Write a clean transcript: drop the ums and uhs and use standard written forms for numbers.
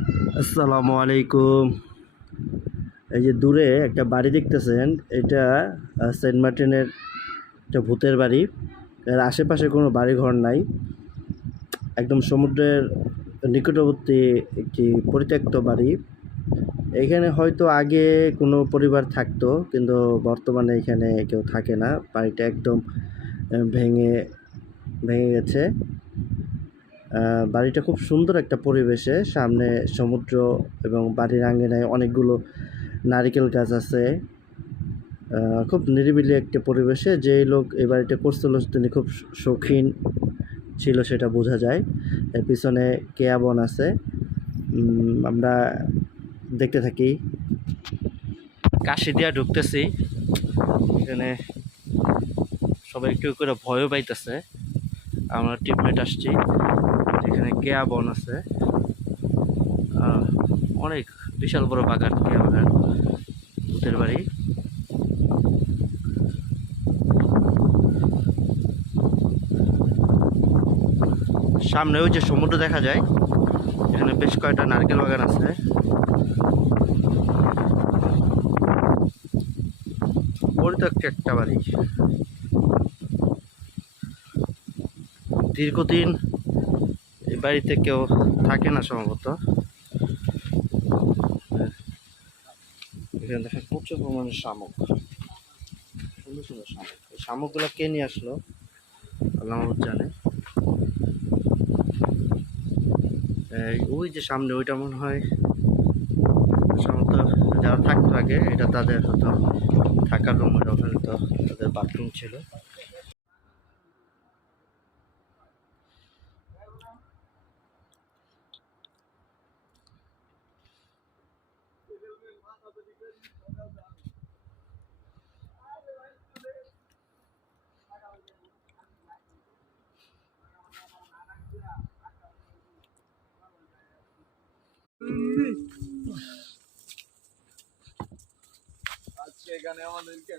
আসসালামু আলাইকুম। এই যে দূরে একটা বাড়ি দেখতেছেন, এটা সেন্ট মার্টিনের একটা ভূতের বাড়ি। এর আশেপাশে কোনো বাড়িঘর নাই, একদম সমুদ্রের নিকটবর্তী একটি পরিত্যক্ত বাড়ি। এখানে হয়তো আগে কোনো পরিবার থাকতো, কিন্তু বর্তমানে এখানে কেউ থাকে না। বাড়িটা একদম ভেঙে ভেঙে গেছে। বাড়িটা খুব সুন্দর একটা পরিবেশে, সামনে সমুদ্র এবং বাড়ির আঙ্গিনায় অনেকগুলো নারিকেল গাছ আছে। খুব নিরিবিলি একটা পরিবেশে যেই লোক এই বাড়িটা করছিল তিনি খুব শৌখিন ছিল, সেটা বোঝা যায়। এর পিছনে কেয়া বন আছে। আমরা দেখতে থাকি। কাশি দিয়া ঢুকতেছি, এখানে সবাই একটু করে ভয়ও পাইতেছে। আমরা টিমমেট আসছি, এখানে কেয়া বন আছে। অনেক বিশাল বড় বাগান, কেয়া বাগান, ভূতের বাড়ি। সামনে ওই যে সমুদ্র দেখা যায়, এখানে বেশ কয়েকটা নারকেল বাগান আছে। পরিত্যক্ত একটা বাড়ি, দীর্ঘদিন এই বাড়িতে কেউ থাকে না সম্ভবত। এখানে দেখেন প্রচুর পরিমাণে শামুক, সুন্দর সুন্দর শামুক। এই শামুকগুলো কে নিয়ে আসলো আল্লাহ জানে। ওই যে সামনে ওইটা মনে হয় সাধারণত যারা থাকতো আগে, এটা তাদের হতো থাকার রুম। ওখানে তো তাদের বাথরুম ছিল। আজকে এখানে আমাদেরকে